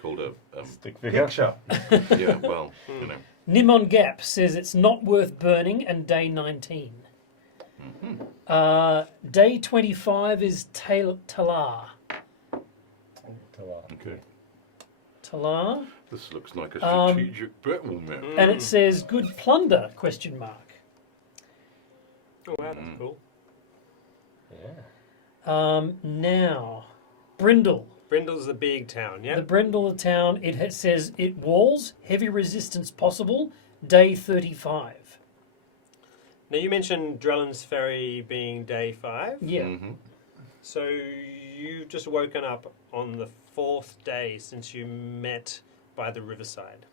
called a. Stick figure. picture. Yeah, well, Nimon Gap says it's not worth burning, and day 19. Day 25 is Talar. Okay. Talar. This looks like a Um, strategic battle map. And it says good plunder, question mark. Oh wow, that's cool. Yeah. Now, Brindle. Brindle's the big town. The Yeah. Brindle town, says it walls, heavy resistance possible, day 35. Now you mentioned Drellin's Ferry being day 5. Yeah. Mm-hmm. So you've just woken up on the 4th day since you met by the riverside.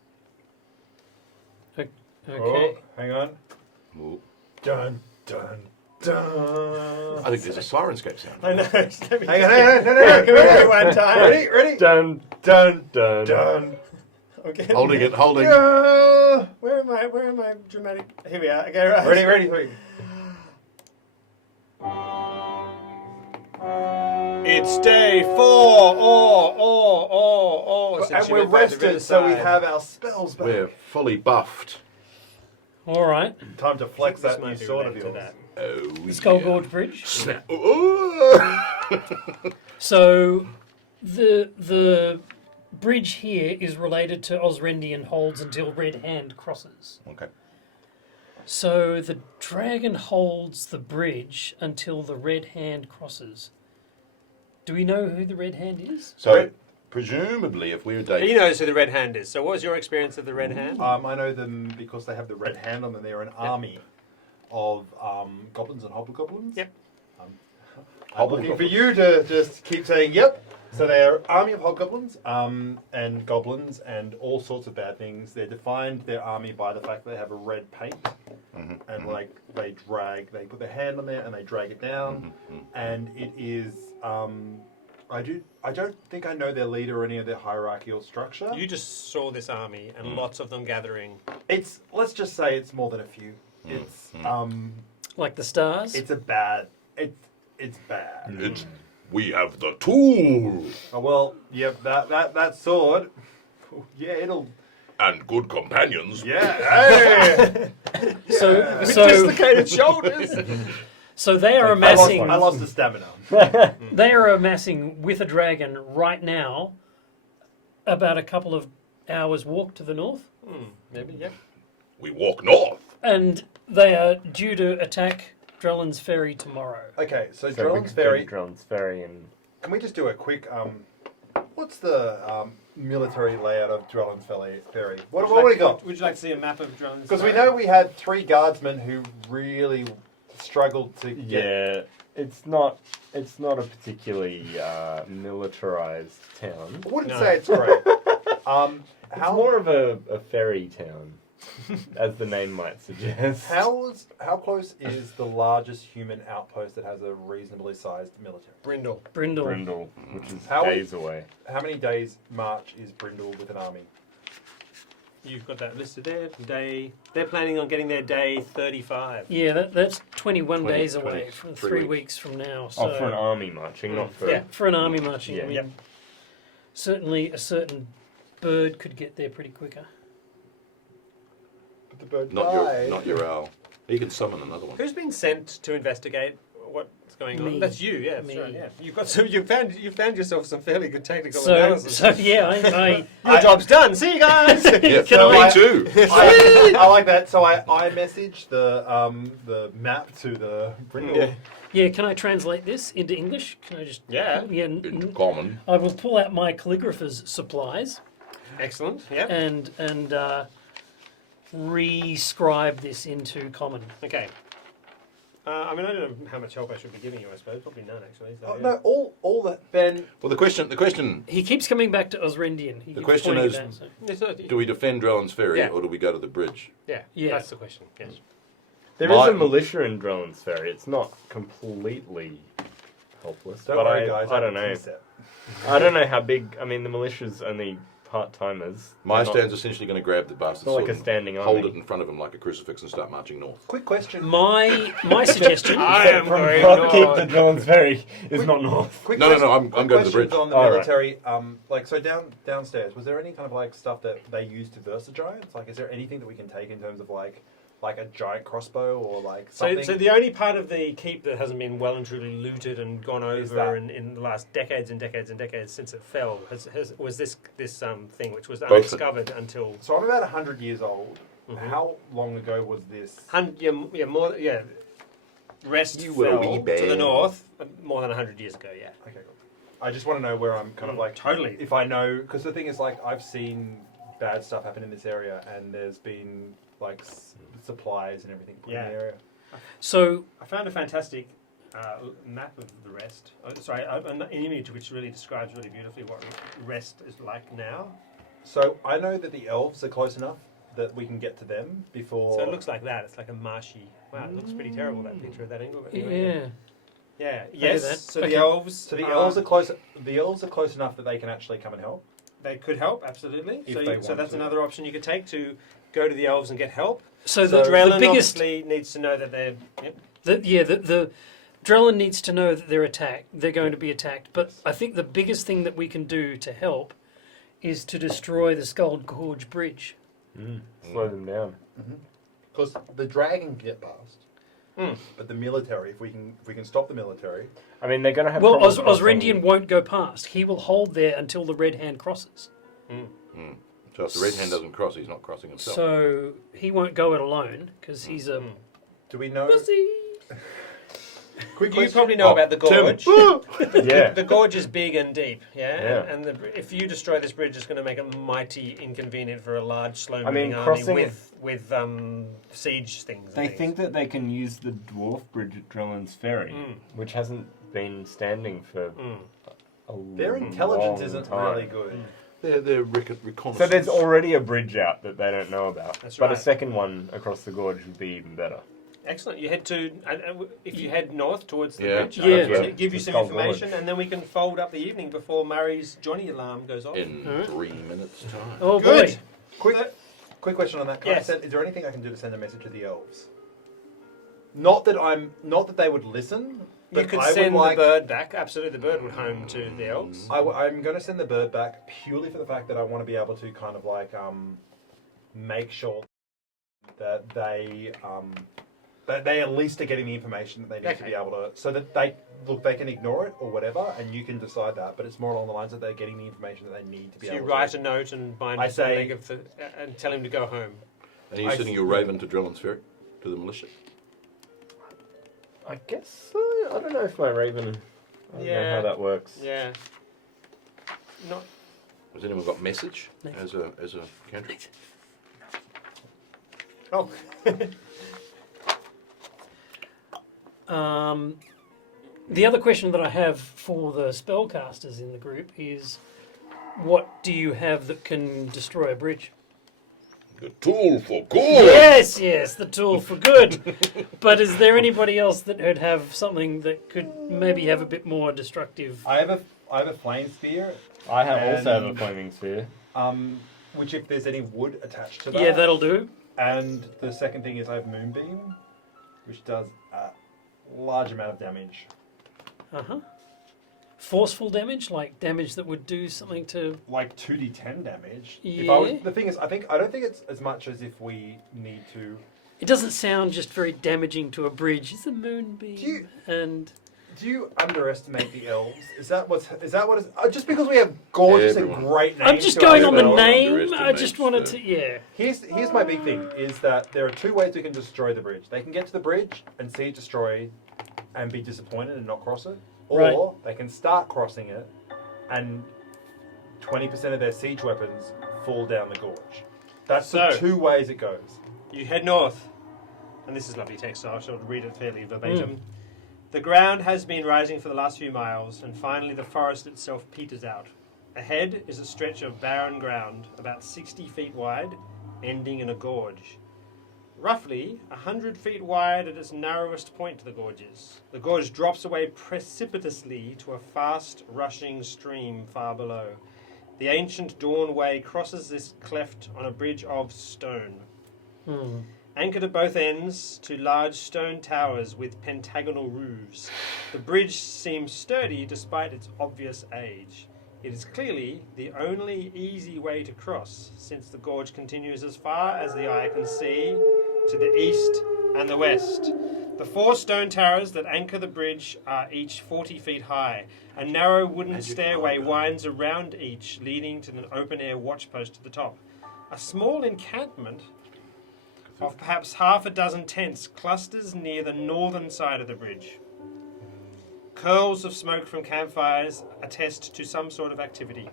Okay. Oh, hang on. Well, Dun dun dun. I think there's a Sirenscape sound. I know. Let me Hang on, just- hang on, no. Can we do it one time? Ready? Dun, Dun dun. dun. Okay. Holding it, holding. Yeah. Where am I dramatic? Here we are. Okay, right. Ready. It's day 4. And we're rested, so we have our spells back. We're fully buffed. All right. Time to flex This that new might be sword of related to yours. that. Oh, The Skull yeah. Gorge Bridge. Snap. Ooh. So the bridge here is related to Osrendian holds until Red Hand crosses. Okay. So the dragon holds the bridge until the Red Hand crosses. Do we know who the Red Hand is? So, presumably, if we're He Dave, knows who the Red Hand is. So what was your experience of the Red Hand? I know them because they have the red hand on them. They're an army of goblins and hobgoblins. Yep. I'm looking for you to just keep saying yep. So they're army of hobgoblins and goblins and all sorts of bad things. They're defined, their army, by the fact that they have a red paint. And like they put their hand on there and they drag it down. And it is, I don't think I know their leader or any of their hierarchical structure. You just saw this army and lots of them gathering. Let's just say it's more than a few. It's Like the stars? it's bad. we have the tool Oh well, yep, that sword. Yeah, it'll. and good companions. Yeah. Hey. So Dislocated shoulders. so they are I amassing. lost the stamina. They are amassing with a dragon right now. About a couple of hours walk to the north, Maybe, yeah. We walk north. and they are due to attack Drellin's Ferry tomorrow. Okay, so So we Drellin's could go to Ferry. Drellin's Ferry and Can we just do a quick? What's the military layout of Drellin's Ferry? What do we got? Would you like to see a map of drones? Because we know we had 3 guardsmen who really struggled to get. yeah, it's not a particularly militarized town. I wouldn't No. say it's great. It's more of a ferry town, as the name might suggest. How close is the largest human outpost that has a reasonably sized military? Brindle. Brindle. Brindle, which is How- days away. How many days march is Brindle with an army? You've got that listed there. They're planning on getting their day 35. Yeah, that's 21 20, days 20, away from 3 3 weeks from now. So Oh, for an army marching, not for. yeah, for an army marching. Yeah. I mean, Yep. certainly a certain bird could get there pretty quicker. But the bird Not your owl. He can summon another one. Who's been sent to investigate what's going on? Me. That's you, yeah. That's Me. right, yeah. You found yourself some fairly good technical So analysis. yeah, Your job's done. See you guys. Yeah, Can me I- too. I like that. So I messaged the map to the Brindle. Yeah. yeah. Can I translate this into English? Can I just Yeah. yeah? Into common. I will pull out my calligrapher's supplies Excellent. Yeah. and re-scribe this into common. Okay. I mean, I don't know how much help I should be giving you. I suppose probably none, actually. So, Oh, yeah. no, all that Ben. Well, the question: He keeps coming back to Osrendian. He The keeps question pointing is- it out, so. It's not, do we defend Drellin's Ferry Yeah. or do we go to the bridge? yeah, Yeah. that's the question. Yes. There is My- a militia in Drellin's Ferry. It's not completely helpless, Don't but worry, guys. I don't have a know. T-set. I don't know how big. I mean, the militia's only part timers. My stand's essentially going to grab the bastard Not like sword a and standing hold army. it in front of him like a crucifix and start marching north. Quick question. My suggestion. I am going Keep the north. Drellin's Ferry is not north. Quick No, question- I'm quick going to the questions bridge. on the All right. military. Like so downstairs. Was there any kind of like stuff that they used to verse the giants? Like, is there anything that we can take in terms of like a giant crossbow or like something? So the only part of the keep that hasn't been well and truly looted and gone Is over that- in the last decades and decades and decades since it fell was this thing which was Both- undiscovered until So I'm about 100 years old. Mhm. How long ago was this? Rest You were a wee fell to the bear. north more than 100 years ago. Yeah. Okay, cool. I just want to know where I'm kind of like Totally. if I know, because the thing is like I've seen bad stuff happen in this area, and there's been like supplies and everything put in Yeah. the area. So I found a fantastic map of the rest. An image which really describes really beautifully what rest is like now. So I know that the elves are close enough that we can get to them before. So it looks like that. It's like a marshy. Wow, it looks pretty terrible that picture at that angle. But anyway, yeah, yeah. do Yes. that. So Okay. the elves. So the elves are close. The elves are close enough that they can actually come and help. They could help absolutely. If So, they so want that's to. another option you could take to go to the elves and get help. So So the Drellin biggest obviously needs to know that they're. Yep. the Drellin needs to know that they're attacked. They're going to be attacked. But I think the biggest thing that we can do to help is to destroy the Skull Gorge Bridge. Slow them down. Because the dragon can get past, Mm. but the military, if we can stop the military, I mean, they're going to have. Well, problems crossing- Osrendian won't go past. He will hold there until the Red Hand crosses. So if the red hand doesn't cross, he's not crossing himself. So he won't go it alone because he's a do we know? pussy. Quick You question. probably know about the Tim. gorge. Yeah. The gorge is big and deep, Yeah. and if you destroy this bridge, it's going to make it mighty inconvenient for a large, slow-moving army crossing- with siege things. They and think that they can use the dwarf bridge at Drellin's Ferry, which hasn't been standing for a Their intelligence long isn't time. really good. They're reconnaissance. So there's already a bridge out that they don't know about. That's but right. a second one across the gorge would be even better. Excellent. You head to if you head north towards the Yeah. bridge, Yeah. I'll give you The some Skull information, Gorge. and then we can fold up the evening before Murray's Johnny alarm goes off. in 3 minutes' time. Oh Good. boy. Quick question on that. Can Yes. is there anything I can do to send a message to the elves? Not that they would listen. You But could I would send like- the bird back. Absolutely, the bird would home to the elves. I'm going to send the bird back purely for the fact that I want to be able to kind of like make sure that they at least are getting the information that they need to be able to, so that they can ignore it or whatever, and you can decide that. But it's more along the lines that they're getting the information that they need to be So you able write to. a note and bind I it to the say- leg of and tell him to go home. And are you sending your raven to Drellin's Ferry? To the militia? I guess so. I don't know if my raven. I don't know Yeah. how that works. Yeah. Not. Has anyone got message as a cantrip? Oh. The other question that I have for the spellcasters in the group is, what do you have that can destroy a bridge? The tool for good! Yes, the tool for good. But is there anybody else that would have something that could maybe have a bit more destructive? I have a flame spear, I also have a And- flaming sphere. which if there's any wood attached to that. Yeah, that'll do. And the second thing is I have moonbeam, which does a large amount of damage. Forceful damage, like damage that would do something to. Like 2d10 damage. Yeah. The thing is, I don't think it's as much as if we need to. It doesn't sound just very damaging to a bridge. It's a moonbeam, Do you- and Do you underestimate the elves? Is that what is? Just because we have gorgeous Everyone. and great names. I'm just to our going on the spells. name. I underestimates just wanted the- to, yeah. Here's my big thing: is that there are two ways we can destroy the bridge. They can get to the bridge and see it destroyed, and be disappointed and not cross it, or Right. they can start crossing it, and 20% of their siege weapons fall down the gorge. That's the So- two ways it goes. You head north, and this is lovely text, so I shall read it fairly verbatim. The ground has been rising for the last few miles, and finally the forest itself peters out. Ahead is a stretch of barren ground, about 60 feet wide, ending in a gorge. Roughly 100 feet wide at its narrowest point to the gorges. The gorge drops away precipitously to a fast rushing stream far below. The ancient Dawn Way crosses this cleft on a bridge of stone. Anchored at both ends to large stone towers with pentagonal roofs, the bridge seems sturdy despite its obvious age. It is clearly the only easy way to cross, since the gorge continues as far as the eye can see to the east and the west. The 4 stone towers that anchor the bridge are each 40 feet high. A narrow wooden stairway winds around each, leading to an open-air watchpost at the top. A small encampment of perhaps half a dozen tents clusters near the northern side of the bridge. Curls of smoke from campfires attest to some sort of activity.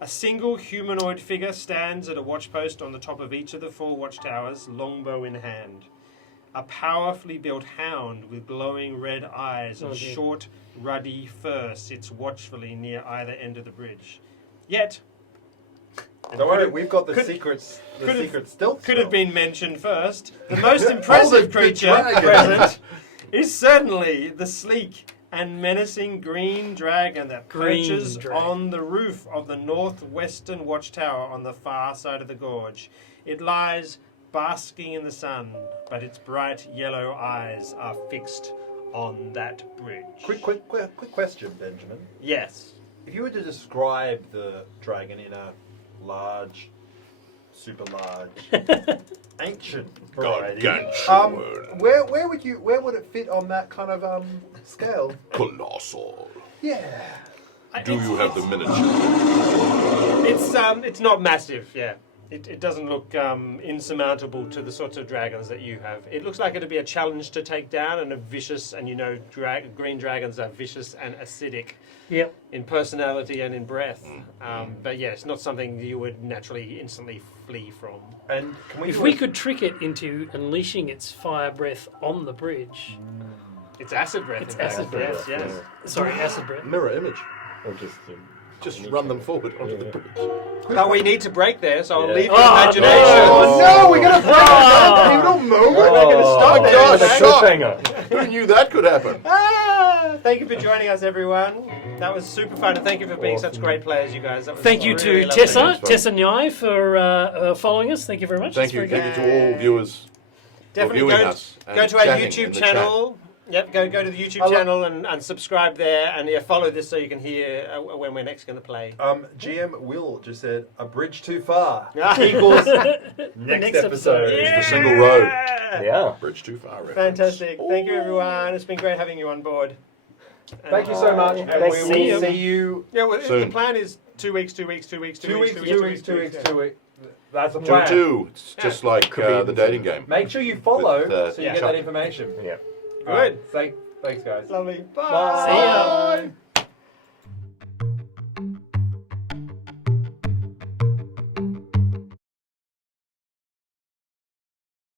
A single humanoid figure stands at a watchpost on the top of each of the 4 watchtowers, longbow in hand. A powerfully built hound with glowing red eyes and dear. short, ruddy fur sits watchfully near either end of the bridge. Yet, Don't worry, we've got the could- secrets. The could have- secret stealth. could have spell. been mentioned first. The most impressive the creature dragon. present is certainly the sleek and menacing green dragon that Green perches dragon. on the roof of the northwestern watchtower on the far side of the gorge. It lies basking in the sun, but its bright yellow eyes are fixed on that bridge. Quick question, Benjamin. Yes. If you were to describe the dragon in a large, super large, ancient variety, Gargantuan. where would it fit on that kind of scale? Colossal. Yeah. Do you have the miniature? It's not massive, yeah. It doesn't look insurmountable to the sorts of dragons that you have. It looks like it'd be a challenge to take down, and a vicious, and green dragons are vicious and acidic Yep. in personality and in breath. But yeah, it's not something you would naturally instantly flee from. And can we If do we a- could trick it into unleashing its fire breath on the bridge. It's acid breath. It's in fact. acid breath. Yes. Sorry, acid breath. Mirror image. Or just Just run them forward onto the bridge. But we need to break there, so I'll Yeah. leave your Oh, imagination. Oh no, we're gonna break that pivotal moment. We're going to stop there. gosh, okay? stop. cliffhanger. Who knew that could happen? Thank you for joining us, everyone. That was super fun, and thank you for being such great players, you guys. That was Thank you really to lovely. Tessa Nyai for following us. Thank you very much. Thank That's you. very Thank you to all viewers Definitely for viewing go, us. go and to our chatting in YouTube the channel. Yep, go to the YouTube channel and subscribe there, and follow this so you can hear when we're next going to play. GM Will just said a bridge too far Ah. equals Next episode. It's the single road. Yeah. Bridge too far. reference. Fantastic. Thank you, everyone. It's been great having you on board. Thank you so much, and Thanks. we See will you. see you Yeah, well, Soon. the plan is 2 weeks, 2 weeks, 2 weeks, 2 weeks, 2 weeks. That's the 2 plan. 2. It's just like Could be the even dating game. Make sure you follow With, so you yeah. get that information. Yeah. Good. Thanks guys. Lovely. Bye. See ya. Bye.